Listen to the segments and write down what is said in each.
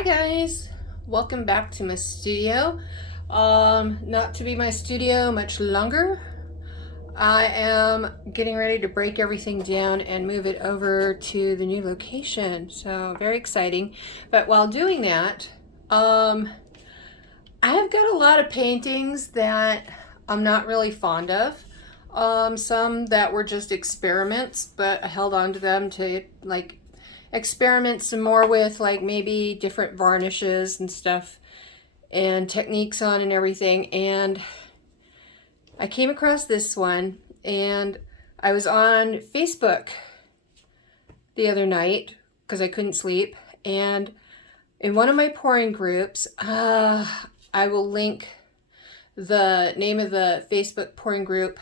Hi guys, welcome back to my studio. Not to be my studio much longer. I am getting ready to break everything down and move it over to the new location. So very exciting. But while doing that, I have got a lot of paintings that I'm not really fond of. Some that were just experiments, but I held on to them to experiment some more with maybe different varnishes and stuff and techniques on and everything. And I came across this one, and I was on Facebook the other night because I couldn't sleep, and in one of my pouring groups, I will link the name of the Facebook pouring group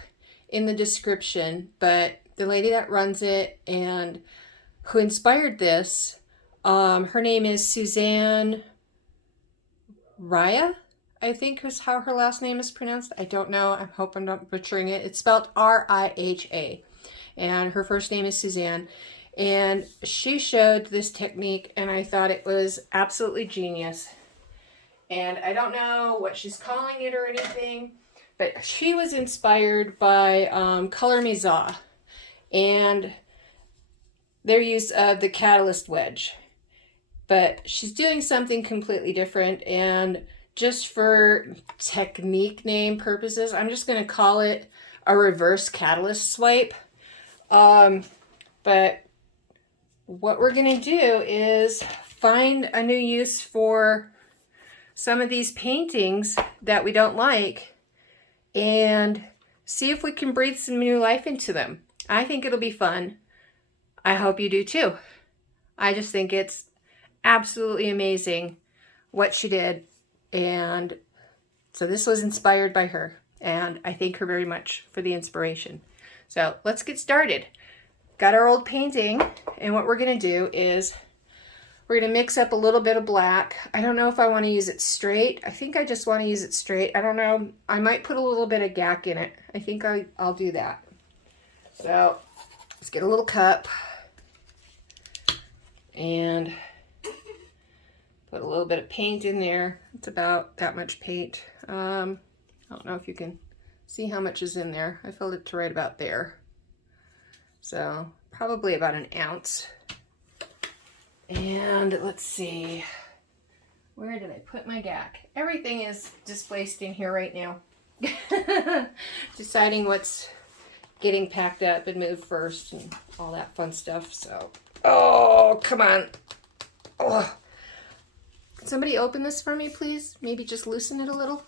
in the description, but the lady that runs it and who inspired this, her name is Susanne Riha, I think is how her last name is pronounced. I don't know. I hope I'm not butchering it. It's spelled R-I-H-A. And her first name is Susanne. And she showed this technique, and I thought it was absolutely genius. And I don't know what she's calling it or anything, but she was inspired by Color Me Za and their use of the catalyst wedge. But she's doing something completely different, and just for technique name purposes, I'm just going to call it a reverse catalyst swipe. But what we're going to do is find a new use for some of these paintings that we don't like and see if we can breathe some new life into them. I think it'll be fun. I hope you do too. I just think it's absolutely amazing what she did. And so this was inspired by her, and I thank her very much for the inspiration. So let's get started. Got our old painting, and what we're going to do is we're going to mix up a little bit of black. I don't know if I want to use it straight. I think I just want to use it straight. I don't know. I might put a little bit of gack in it. I think I'll do that. So let's get a little cup and put a little bit of paint in there. It's about that much paint. I don't know if you can see how much is in there. I filled it to right about there. So probably about an ounce. And let's see, where did I put my gack? Everything is displaced in here right now. Deciding what's getting packed up and moved first and all that fun stuff. So, oh, come on. Oh. Somebody open this for me, please. Maybe just loosen it a little.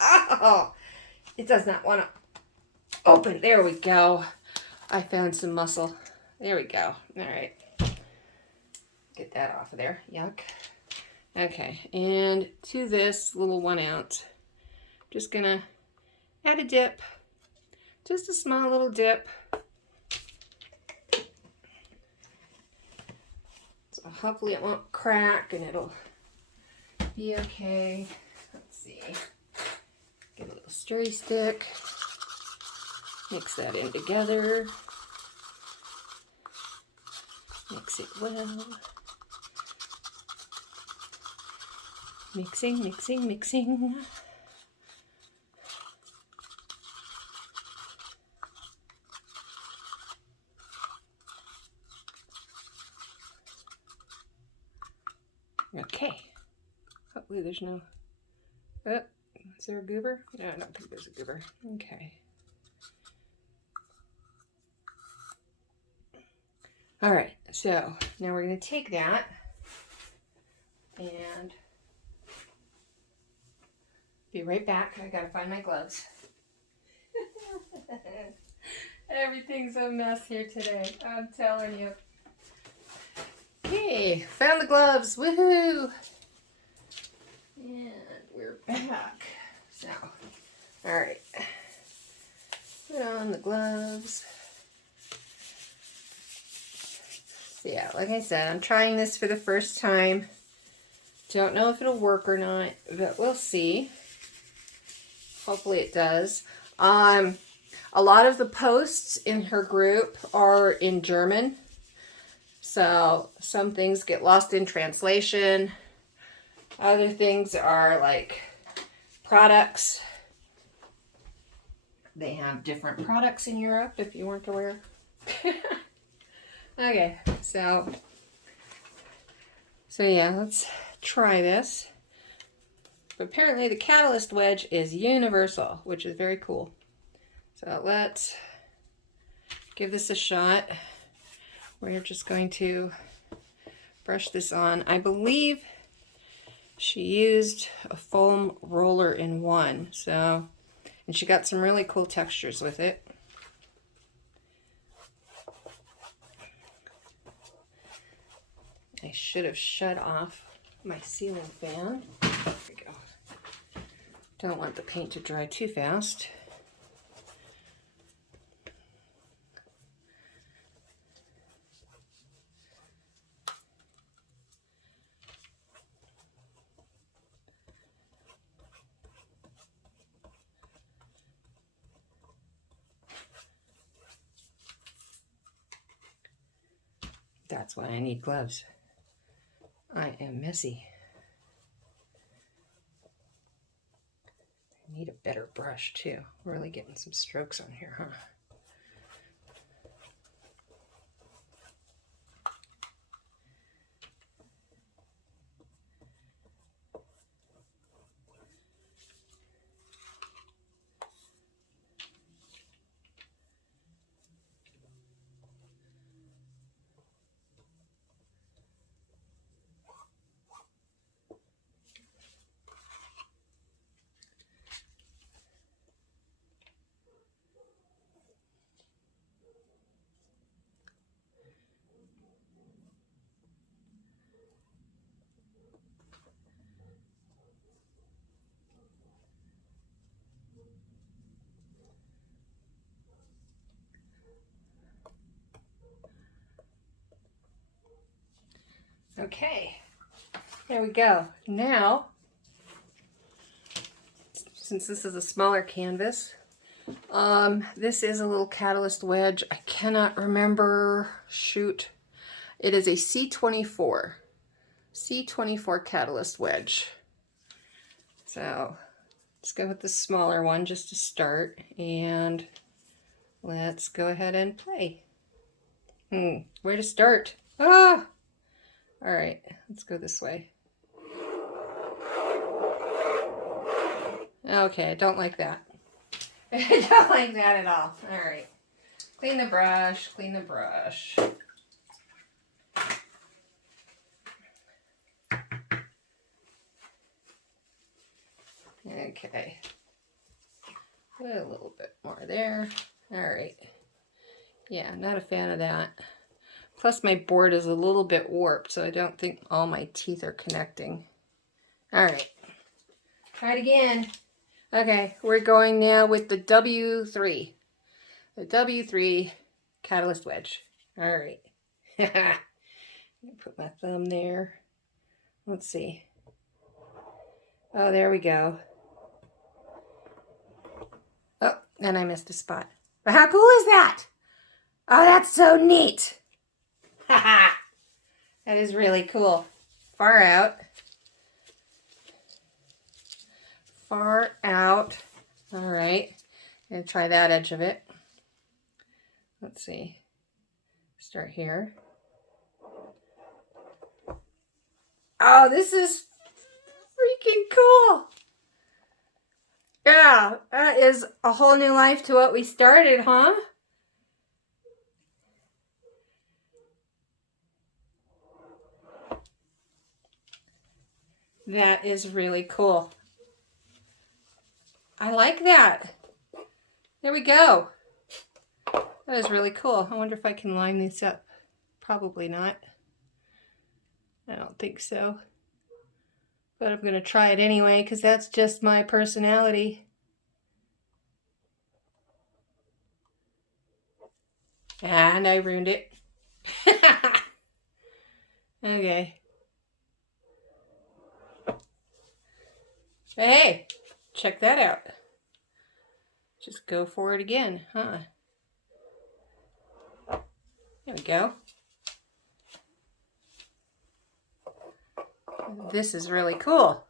Oh, it does not want to open. There we go. I found some muscle. There we go. All right. Get that off of there. Yuck. Okay, and to this little 1 ounce, just gonna add a dip. Just a small little dip. So hopefully it won't crack and it'll be okay. Let's see. Get a little stirry stick. Mix that in together. Mix it well. Mixing, mixing, mixing. Okay. Hopefully there's no... Oh, is there a goober? No, I don't think there's a goober. Okay. All right, so now we're going to take that and be right back. I got to find my gloves. Everything's a mess here today, I'm telling you. Okay, found the gloves. Woohoo! And we're back. So, all right. Put on the gloves. So yeah, like I said, I'm trying this for the first time. Don't know if it'll work or not, but we'll see. Hopefully it does. A lot of the posts in her group are in German. So some things get lost in translation. Other things are like products. They have different products in Europe, if you weren't aware. Okay, so yeah, let's try this. But apparently the catalyst wedge is universal, which is very cool. So let's give this a shot. We're just going to brush this on. I believe she used a foam roller in one, so, and she got some really cool textures with it. I should have shut off my ceiling fan. There we go. Don't want the paint to dry too fast. That's why I need gloves. I am messy. I need a better brush too. Really getting some strokes on here, huh? Okay, there we go. Now, since this is a smaller canvas, this is a little catalyst wedge. I cannot remember, shoot. It is a C24 catalyst wedge. So let's go with the smaller one just to start, and let's go ahead and play. Where to start? Ah! All right, let's go this way. Okay, I don't like that. I don't like that at all. All right, clean the brush, clean the brush. Okay, put a little bit more there. All right. Yeah, I'm not a fan of that. Plus my board is a little bit warped, so I don't think all my teeth are connecting. All right, try it again. Okay, we're going now with the W3. The W3 catalyst wedge. All right. Put my thumb there. Let's see. Oh, there we go. Oh, and I missed a spot. But how cool is that? Oh, that's so neat. Haha. That is really cool. Far out. Far out. All right. I'm going to try that edge of it. Let's see. Start here. Oh, this is freaking cool. Yeah, that is a whole new life to what we started, huh? That is really cool. I like that. There we go. That is really cool. I wonder if I can line this up. Probably not. I don't think so. But I'm going to try it anyway because that's just my personality. And I ruined it. Okay. Hey, check that out. Just go for it again, huh? There we go. This is really cool.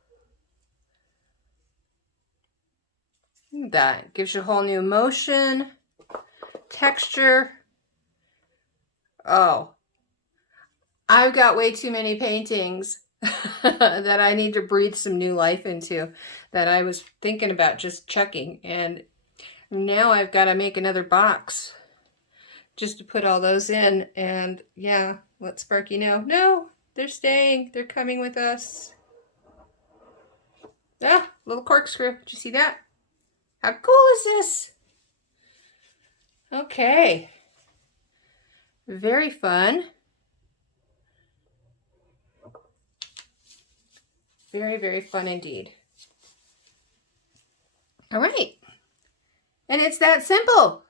That gives you a whole new motion, texture. Oh, I've got way too many paintings that I need to breathe some new life into that I was thinking about just chucking. And now I've got to make another box just to put all those in. And yeah, let Sparky know. No, they're staying. They're coming with us. Ah, little corkscrew. Did you see that? How cool is this? Okay. Very fun. Very, very fun indeed. All right. And it's that simple.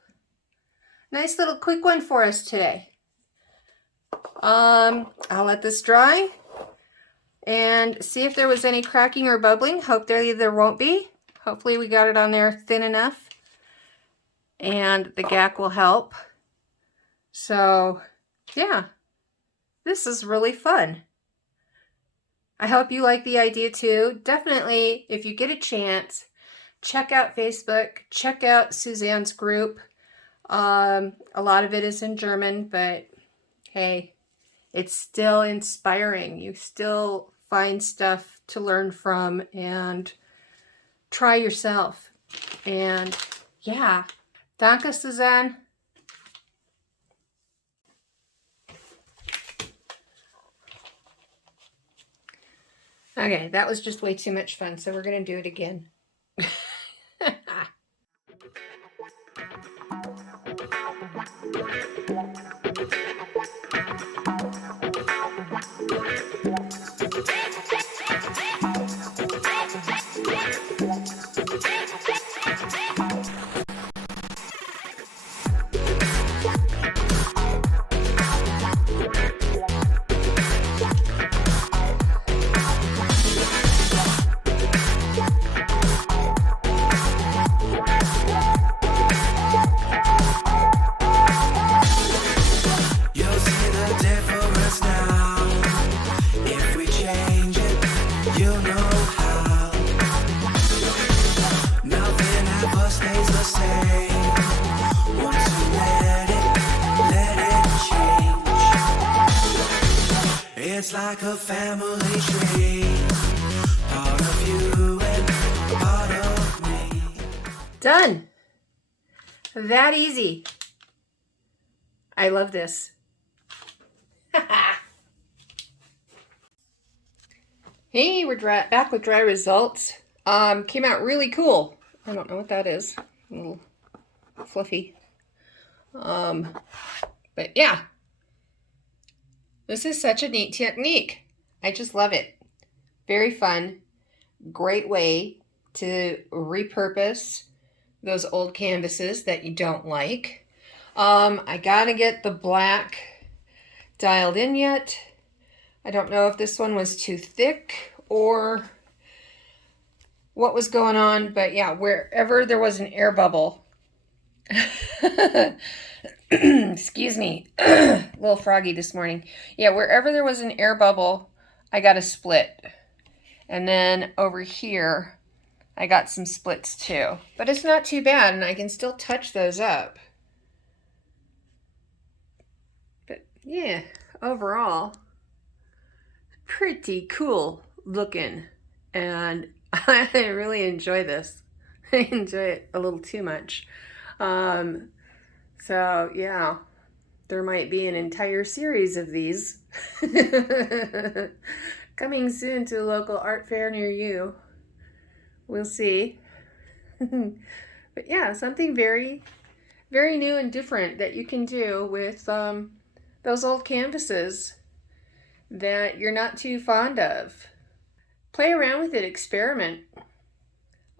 Nice little quick one for us today. I'll let this dry and see if there was any cracking or bubbling. Hope there won't be. Hopefully we got it on there thin enough and the gack will help. So yeah, this is really fun. I hope you like the idea too. Definitely, if you get a chance, check out Facebook, check out Susanne's group. A lot of it is in German, but hey, it's still inspiring. You still find stuff to learn from and try yourself. And yeah, danke, Susanne. Okay, that was just way too much fun, so we're going to do it again. It's like a family tree, part of you and part of me. Done. That easy. I love this. Hey, we're back with dry results. Came out really cool. I don't know what that is. A little fluffy. But yeah. This is such a neat technique. I just love it. Very fun. Great way to repurpose those old canvases that you don't like. I gotta get the black dialed in yet. I don't know if this one was too thick or what was going on, but yeah, wherever there was an air bubble. Excuse me, a little froggy this morning. Yeah, wherever there was an air bubble, I got a split. And then over here, I got some splits too. But it's not too bad, and I can still touch those up. But yeah, overall, pretty cool looking. And I really enjoy this. I enjoy it a little too much. So yeah, there might be an entire series of these coming soon to a local art fair near you. We'll see. But yeah, something very, very new and different that you can do with those old canvases that you're not too fond of. Play around with it, experiment.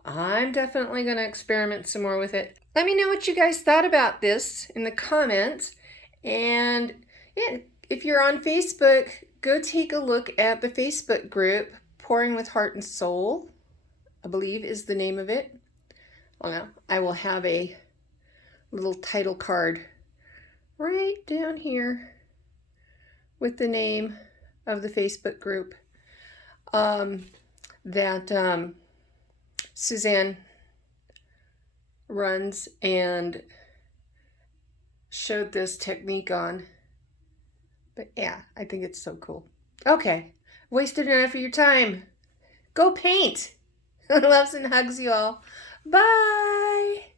I'm definitely going to experiment some more with it. Let me know what you guys thought about this in the comments. And yeah, if you're on Facebook, go take a look at the Facebook group, Pouring with Heart and Soul, I believe is the name of it. Oh no, I will have a little title card right down here with the name of the Facebook group. that Susanne runs and showed this technique on. But yeah, I think it's so cool. Okay, wasted enough of your time. Go paint. Loves and hugs you all. Bye.